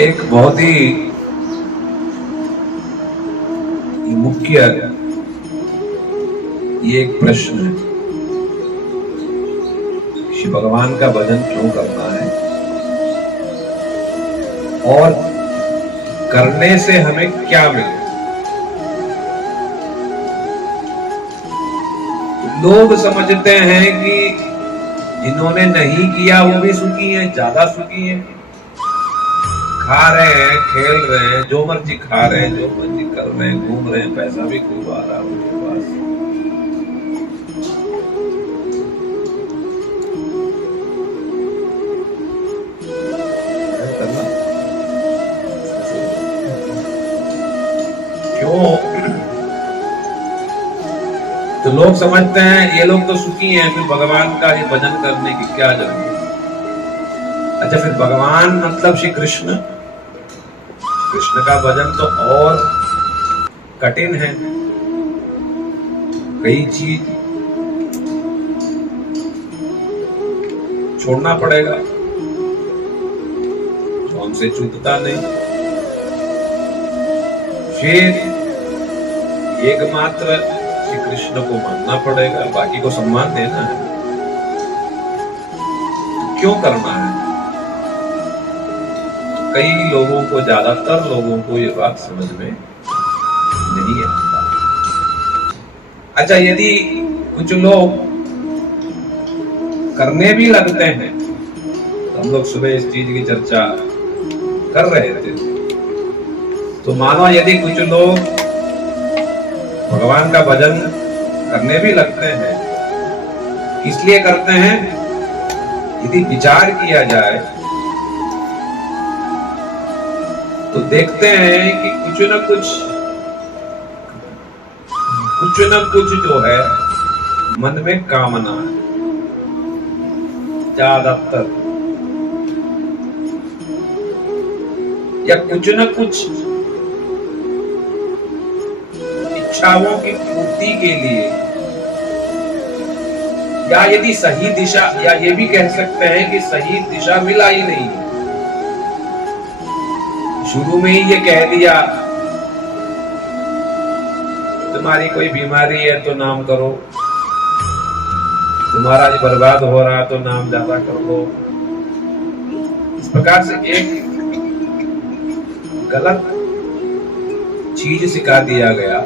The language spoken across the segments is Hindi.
एक बहुत ही मुख्य ये एक प्रश्न है, श्री भगवान का भजन क्यों करना है और करने से हमें क्या मिले। लोग समझते हैं कि जिन्होंने नहीं किया वो भी सुखी हैं, ज्यादा सुखी हैं, खा रहे हैं, खेल रहे हैं, जो मर्जी खा रहे हैं, जो मर्जी कर रहे हैं, घूम रहे हैं, पैसा भी खूब आ रहा है उनके पास। क्यों? तो लोग समझते हैं ये लोग तो सुखी हैं, फिर भगवान का ये भजन करने की क्या जरूरत। अच्छा, फिर भगवान मतलब श्री कृष्ण, कृष्ण का भजन तो और कठिन है। कई चीज छोड़ना पड़ेगा जो हमसे छूटता नहीं। फिर एकमात्र श्री कृष्ण को मानना पड़ेगा, बाकी को सम्मान देना है। क्यों करना है? कई लोगों को, ज्यादातर लोगों को ये बात समझ में नहीं आता। अच्छा, यदि कुछ लोग करने भी लगते हैं, हम लोग सुबह इस चीज की चर्चा कर रहे थे, तो मानो यदि कुछ लोग भगवान का भजन करने भी लगते हैं, इसलिए करते हैं, यदि विचार किया जाए तो देखते हैं कि कुछ न कुछ जो है मन में कामना है, ज्यादातर, या कुछ न कुछ इच्छाओं की पूर्ति के लिए, या यदि सही दिशा, या ये भी कह सकते हैं कि सही दिशा मिला ही नहीं, शुरू में ही ये कह दिया तुम्हारी कोई बीमारी है तो नाम करो, तुम्हारा आज बर्बाद हो रहा है तो नाम ज्यादा कर लो। इस प्रकार से एक गलत चीज सिखा दिया गया,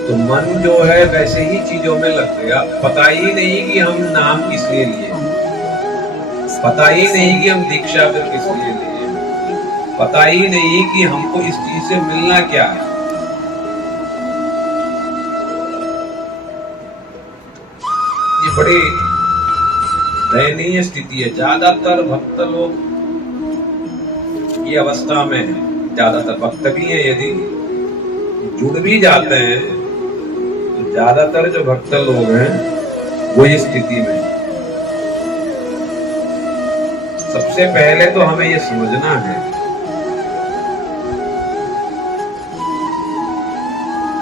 तो मन जो है वैसे ही चीजों में लग गया। पता ही नहीं कि हम नाम किस लिए लिए, पता ही नहीं कि हम दीक्षा फिर किस लिए लिए, पता ही नहीं कि हमको इस चीज से मिलना क्या है। ये बड़ी दयनीय स्थिति है। ज्यादातर भक्त लोग ये अवस्था में है, ज्यादातर भक्त भी हैं, यदि जुड़ भी जाते हैं तो ज्यादातर जो भक्त लोग हैं वो इस स्थिति में। सबसे पहले तो हमें ये समझना है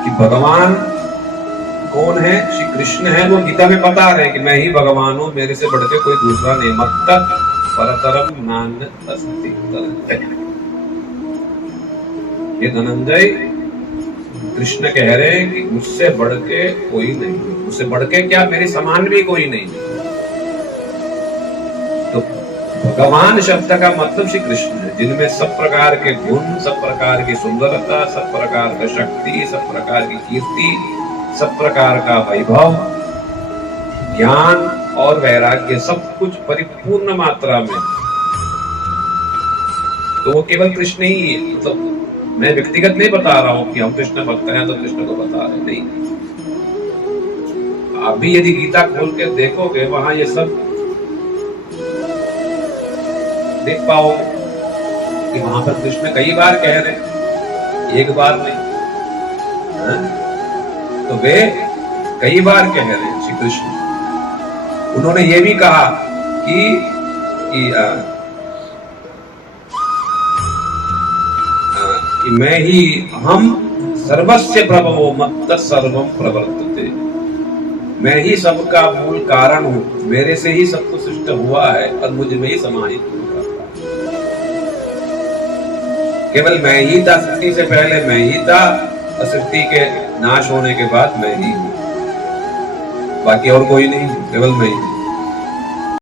कि भगवान कौन है। श्री कृष्ण है, वो गीता में बता रहे हैं कि मैं ही भगवान हूं, मेरे से बढ़ के कोई दूसरा नहीं, मत्तः परतरम नान्य अस्ति। ये धनंजय कृष्ण कह रहे हैं कि मुझसे बढ़ के कोई नहीं, मुझसे बढ़ के क्या, मेरे समान भी कोई नहीं। तो भगवान शब्द का मतलब श्री कृष्ण है, जिनमें सब प्रकार के गुण, सब प्रकार की सुंदरता, सब प्रकार का शक्ति, सब प्रकार की कीर्ति, सब प्रकार का वैभव, ज्ञान और वैराग्य, सब कुछ परिपूर्ण मात्रा में। तो वो केवल कृष्ण ही है। मतलब मैं व्यक्तिगत नहीं बता रहा हूं कि हम कृष्ण भक्त हैं तो कृष्ण को बता रहे, नहीं। आप भी यदि गीता खोल के देखोगे, वहां ये सब देख पाओगे कि वहां पर कृष्ण कई बार कह रहे, एक बार नहीं, तो वे कई बार कह रहे हैं श्री कृष्ण। उन्होंने ये भी कहा कि मैं ही, हम सर्वस्य प्रभवो मत्तः सर्वं प्रवर्तते, मैं ही सबका मूल कारण हूं, मेरे से ही सब कुछ सृष्टि हुआ है और मुझ में ही समाहित हुआ है। केवल मैं ही था, सृष्टि से पहले मैं ही था और सृष्टि के नाश होने के बाद मैं ही हूं, बाकी और कोई नहीं, केवल मैं ही।